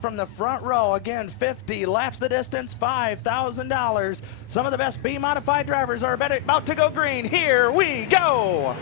from the front row. Again, 50 laps the distance, $5,000. Some of the best B-modified drivers are about to go green. Here we go.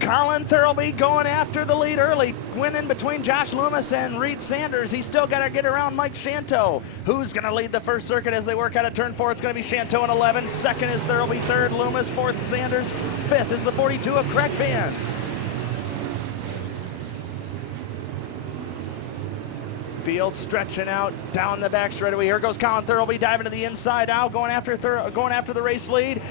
Colin Thurlby going after the lead early, winning between Josh Loomis and Reed Sanders. He's still got to get around Mike Shanto. Who's going to lead the first circuit as they work out of turn 4? It's going to be Shanto in 11. Second is Thurlby. Third, Loomis. Fourth, Sanders. Fifth is the 42 of Craig Vance. Field stretching out down the back straightaway. Here goes Colin Thurlby diving to the inside out, going after the race lead.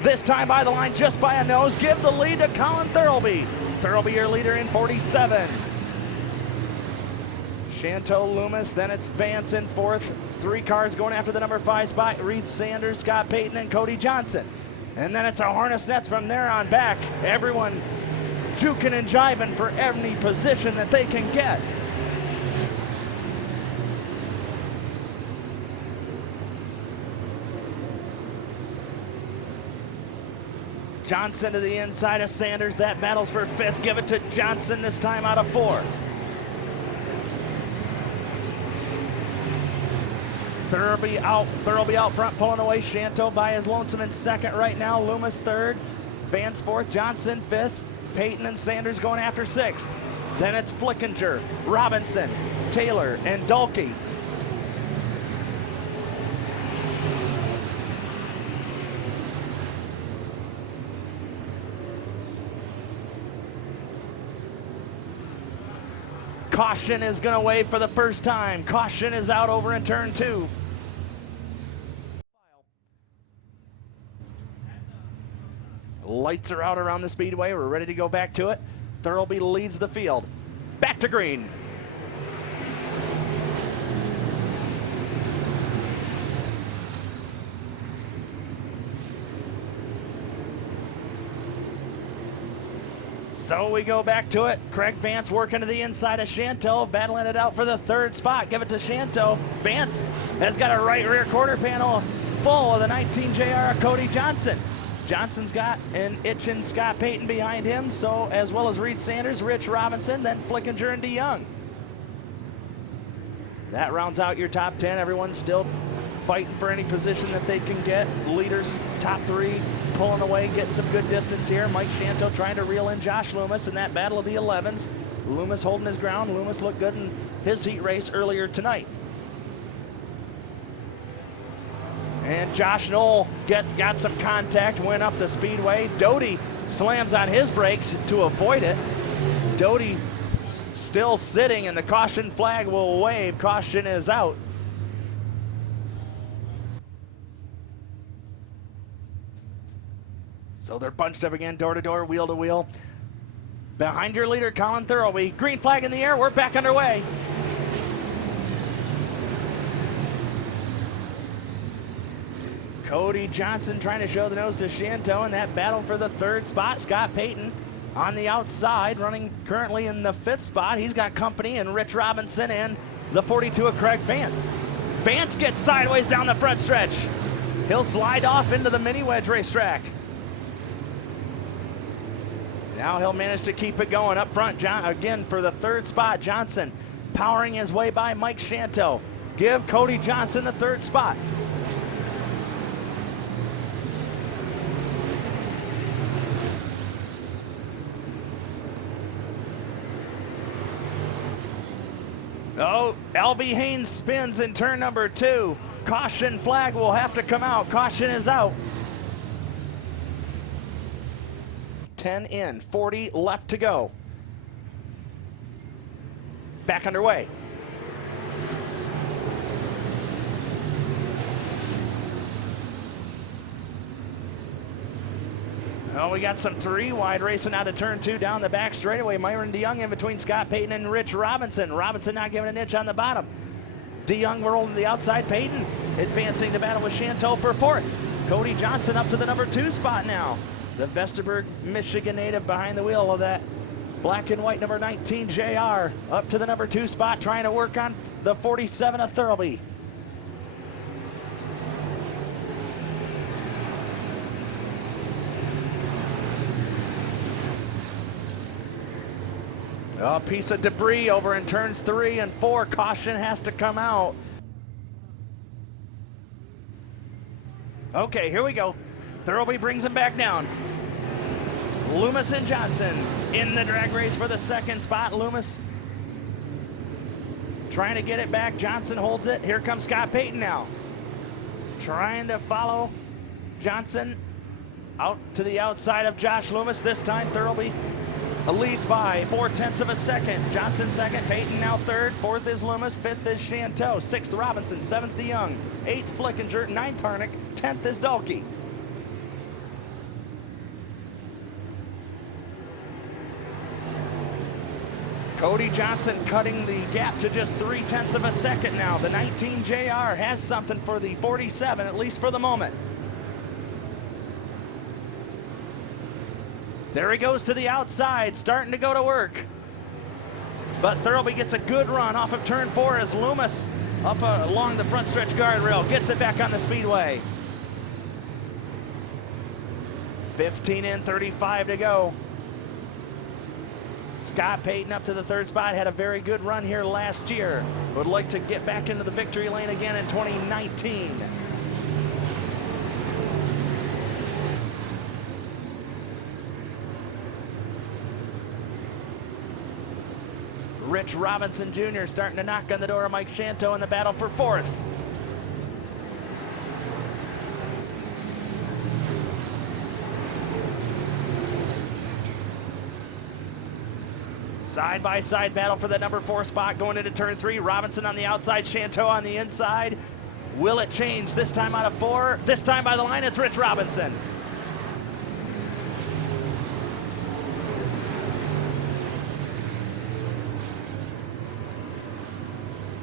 This time by the line, just by a nose. Give the lead to Colin Thurlby. Thurlby, your leader in 47. Shanto, Loomis, then it's Vance in fourth. 3 cars going after the number 5 spot. Reed Sanders, Scott Payton, and Cody Johnson. And then it's a harness nets from there on back. Everyone juking and jiving for any position that they can get. Johnson to the inside of Sanders. That battles for 5th. Give it to Johnson this time out of 4. Thurlby out front, pulling away. Shanto by his lonesome in 2nd right now. Loomis 3rd. Vance 4th. Johnson 5th. Payton and Sanders going after 6th. Then it's Flickinger, Robinson, Taylor, and Dalkey. Caution is going to wave for the first time. Caution is out over in turn 2. Lights are out around the speedway. We're ready to go back to it. Thurlby leads the field. Back to green. So we go back to it. Craig Vance working to the inside of Shanto, battling it out for the 3rd spot. Give it to Shanto. Vance has got a right rear quarter panel full of the 19 JR Cody Johnson. Johnson's got an itching Scott Payton behind him, so as well as Reed Sanders, Rich Robinson, then Flickinger and DeYoung. That rounds out your top 10. Everyone's still fighting for any position that they can get. Leaders, top 3, pulling away, getting some good distance here. Mike Shanto trying to reel in Josh Loomis in that battle of the 11s. Loomis holding his ground. Loomis looked good in his heat race earlier tonight. And Josh Knoll got some contact, went up the speedway. Doty slams on his brakes to avoid it. Doty still sitting, and the caution flag will wave. Caution is out. So they're bunched up again, door to door, wheel to wheel. Behind your leader, Colin Thurlby. Green flag in the air, we're back underway. Cody Johnson trying to show the nose to Shanto in that battle for the 3rd spot. Scott Payton on the outside, running currently in the 5th spot. He's got company in Rich Robinson and the 42 of Craig Vance. Vance gets sideways down the front stretch. He'll slide off into the mini wedge racetrack. Now he'll manage to keep it going up front. Again, for the 3rd spot, Johnson powering his way by Mike Shanto. Give Cody Johnson the 3rd spot. Oh, LV Haynes spins in turn number 2. Caution flag will have to come out. Caution is out. 10 in, 40 left to go. Back underway. Oh, we got some 3 wide racing out of turn 2 down the back straightaway. Myron DeYoung in between Scott Payton and Rich Robinson. Robinson not giving an inch on the bottom. DeYoung rolling to the outside. Payton advancing to battle with Shanto for 4th. Cody Johnson up to the number 2 spot now. The Vesterberg, Michigan native behind the wheel of that black and white number 19 JR. Up to the number 2 spot, trying to work on the 47 of Thurlby. A piece of debris over in turns 3 and 4. Caution has to come out. Okay, here we go. Thurlby brings him back down. Loomis and Johnson in the drag race for the second spot. Loomis trying to get it back. Johnson holds it. Here comes Scott Payton now. Trying to follow Johnson out to the outside of Josh Loomis. This time Thurlby leads by 0.4 of a second. Johnson second, Payton now third. Fourth is Loomis, fifth is Chanteau, sixth Robinson, seventh DeYoung, eighth Flickinger, ninth Harnick, 10th is Dahlke. Cody Johnson cutting the gap to just 0.3 of a second now. The 19 JR has something for the 47, at least for the moment. There he goes to the outside, starting to go to work. But Thurlby gets a good run off of turn 4 as Loomis up along the front stretch guardrail, gets it back on the speedway. 15 in, 35 to go. Scott Payton up to the third spot, had a very good run here last year. Would like to get back into the victory lane again in 2019. Rich Robinson Jr. starting to knock on the door of Mike Chanteau in the battle for fourth. Side-by-side battle for the number 4 spot going into turn 3. Robinson on the outside, Chanteau on the inside. Will it change this time out of 4? This time by the line, it's Rich Robinson.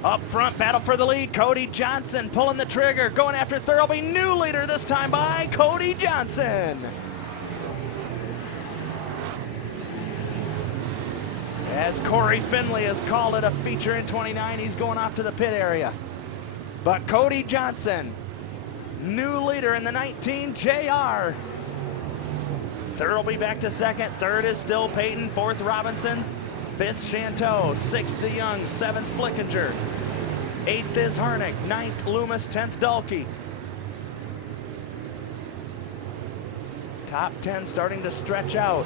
Up front, battle for the lead. Cody Johnson pulling the trigger, going after Thurlby. New leader this time by Cody Johnson. As Corey Finley has called it a feature in 29, he's going off to the pit area. But Cody Johnson, new leader in the 19 JR. Thurlby back to second. Third is still Payton. Fourth, Robinson. Fifth, Chanteau. Sixth, DeYoung. Seventh, Flickinger. Eighth is Harnick. Ninth, Loomis. 10th, Dahlke. Top 10 starting to stretch out.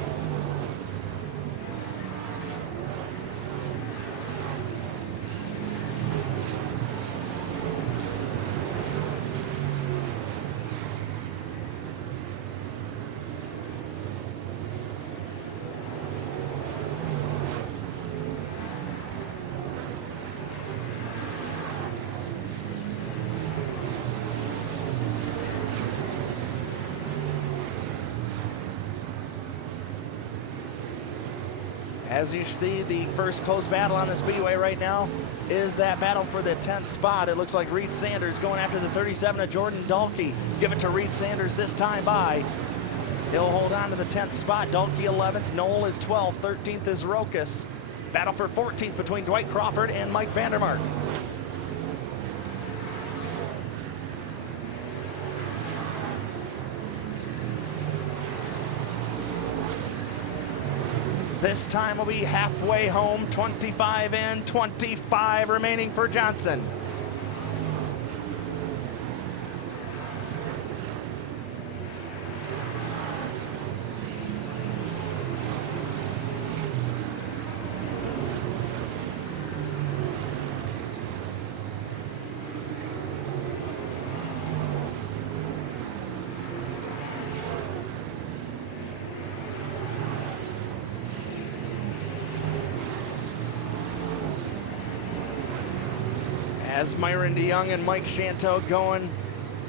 As you see, the first close battle on the speedway right now is that battle for the 10th spot. It looks like Reed Sanders going after the 37 of Jordan Dahlke. Give it to Reed Sanders this time by. He'll hold on to the 10th spot. Dahlke 11th, Knoll is 12th, 13th is Rokas. Battle for 14th between Dwight Crawford and Mike Vandermark. This time will be halfway home, 25 in, 25 remaining for Johnson. As Myron DeYoung and Mike Chanteau going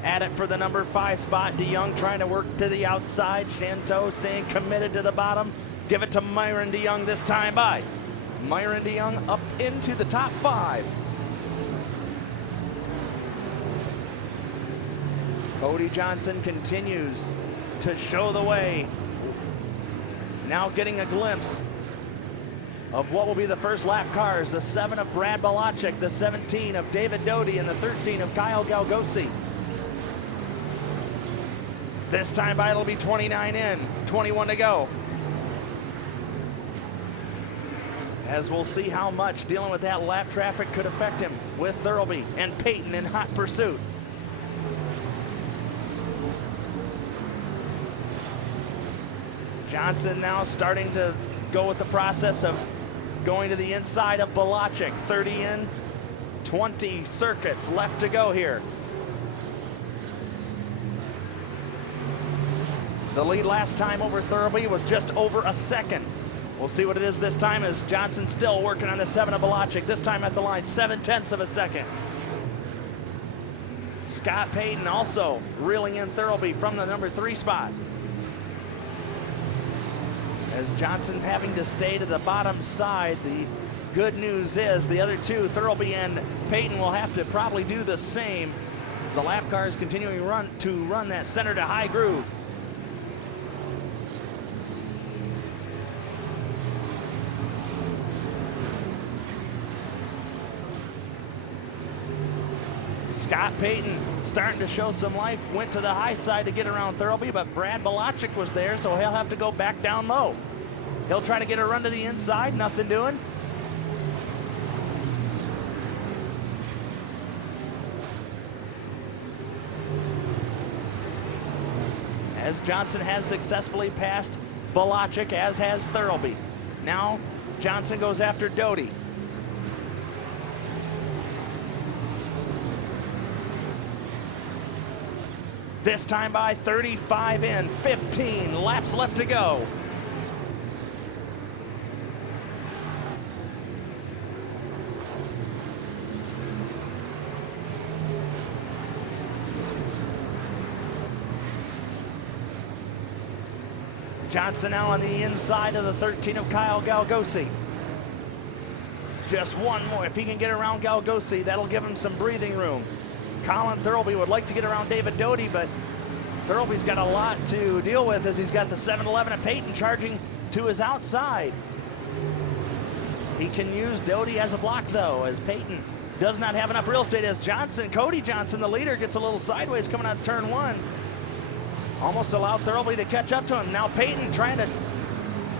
at it for the number 5 spot. DeYoung trying to work to the outside. Chanteau staying committed to the bottom. Give it to Myron DeYoung this time by. Myron DeYoung up into the top 5. Cody Johnson continues to show the way. Now getting a glimpse of what will be the first lap cars. The 7 of Brad Balachik, the 17 of David Doty, and the 13 of Kyle Galgosi. This time by it'll be 29 in, 21 to go. as we'll see how much dealing with that lap traffic could affect him with Thurlby and Payton in hot pursuit. Johnson now starting to go with the process of going to the inside of Balachik. 30 in, 20 circuits left to go here. The lead last time over Thurlby was just over a second. We'll see what it is this time as Johnson still working on the 7 of Balachik. This time at the line, 7/10 of a second. Scott Payton also reeling in Thurlby from the number 3 spot. As Johnson having to stay to the bottom side, the good news is the other two, Thurlby and Payton, will have to probably do the same as the lap car is continuing to run that center to high groove. Scott Payton starting to show some life, went to the high side to get around Thurlby, but Brad Balachik was there, so he'll have to go back down low. He'll try to get a run to the inside, nothing doing. As Johnson has successfully passed Balachik, as has Thurlby. Now Johnson goes after Doty. This time by 35 in, 15 laps left to go. Johnson now on the inside of the 13 of Kyle Galgosi. Just one more. If he can get around Galgosi, that'll give him some breathing room. Colin Thurlby would like to get around David Doty, but Thurlby's got a lot to deal with as he's got the 7-11 of Payton charging to his outside. He can use Doty as a block, though, as Payton does not have enough real estate. As Cody Johnson, the leader, gets a little sideways coming out of turn 1. Almost allowed Thurlby to catch up to him. Now Payton trying to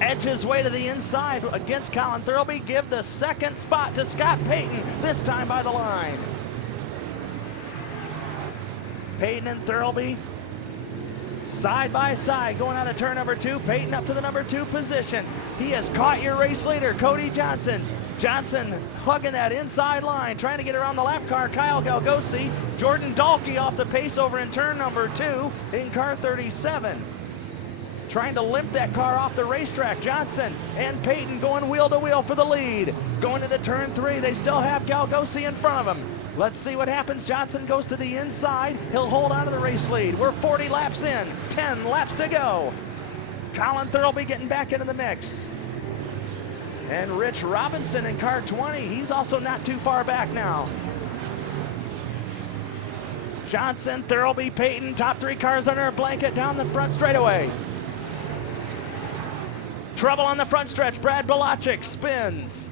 edge his way to the inside against Colin Thurlby. Give the second spot to Scott Payton, this time by the line. Payton and Thurlby side by side going out of turn number 2. Payton up to the number 2 position. He has caught your race leader, Cody Johnson. Johnson hugging that inside line, trying to get around the lap car, Kyle Galgosi. Jordan Dahlke off the pace over in turn number 2 in car 37. Trying to limp that car off the racetrack. Johnson and Payton going wheel to wheel for the lead. Going into turn 3, they still have Galgosi in front of them. Let's see what happens. Johnson goes to the inside. He'll hold on to the race lead. We're 40 laps in, 10 laps to go. Colin Thurlby getting back into the mix. And Rich Robinson in car 20, he's also not too far back now. Johnson, Thurlby, Payton, top 3 cars under a blanket down the front straightaway. Trouble on the front stretch. Brad Balachik spins.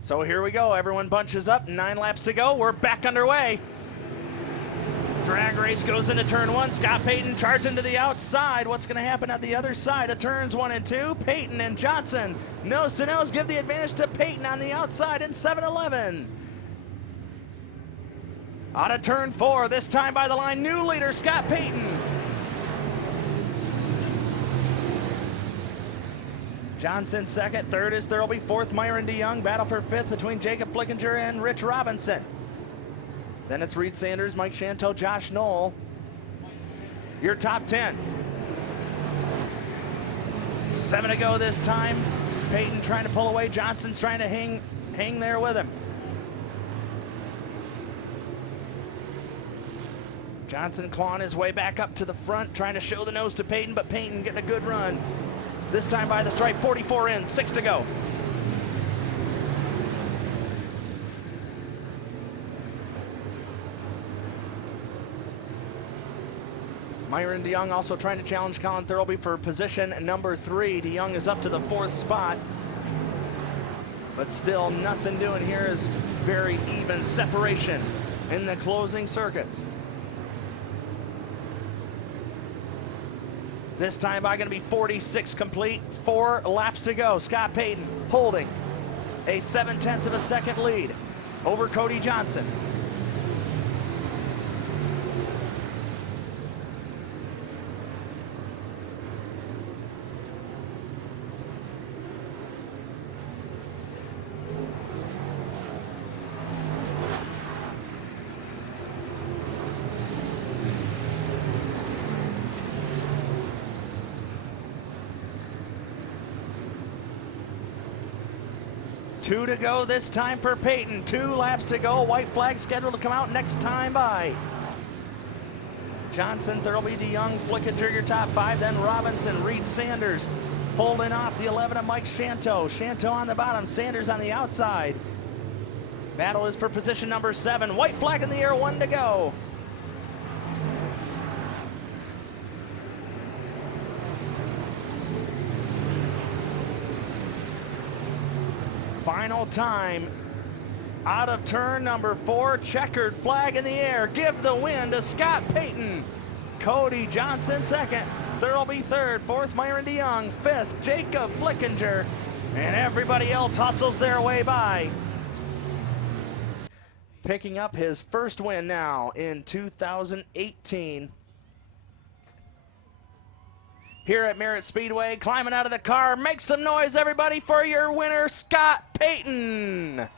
So here we go, everyone bunches up, 9 laps to go, we're back underway. Drag race goes into turn 1, Scott Payton charging to the outside. What's gonna happen at the other side of turns 1 and 2? Payton and Johnson, nose to nose, give the advantage to Payton on the outside in 7-11. Out of turn 4, this time by the line, new leader, Scott Payton. Johnson second, third is Thurlby, fourth Myron DeYoung. Battle for fifth between Jacob Flickinger and Rich Robinson. Then it's Reed Sanders, Mike Shanto, Josh Knoll. Your top 10. 7 to go this time. Payton trying to pull away. Johnson's trying to hang there with him. Johnson clawing his way back up to the front, trying to show the nose to Payton, but Payton getting a good run. This time by the stripe, 44 in, 6 to go. Myron DeYoung also trying to challenge Colin Thurlby for position number 3. DeYoung is up to the 4th spot. But still nothing doing here is very even separation in the closing circuits. This time by going to be 46 complete, 4 laps to go. Scott Payton holding a 0.7 of a second lead over Cody Johnson. Two to go this time for Payton. 2 laps to go. White flag scheduled to come out next time by. Johnson, Thurlby, DeYoung, Flickinger, your top 5. Then Robinson, Reed, Sanders holding off the 11 of Mike Shanto. Shanto on the bottom, Sanders on the outside. Battle is for position number 7. White flag in the air, 1 to go. Final time out of turn number 4. Checkered flag in the air. Give the win to Scott Payton. Cody Johnson 2nd. Thurlby 3rd. 4th, Myron DeYoung. 5th, Jacob Flickinger. And everybody else hustles their way by. Picking up his first win now in 2018. Here at Merritt Speedway, climbing out of the car. Make some noise, everybody, for your winner, Scott Payton.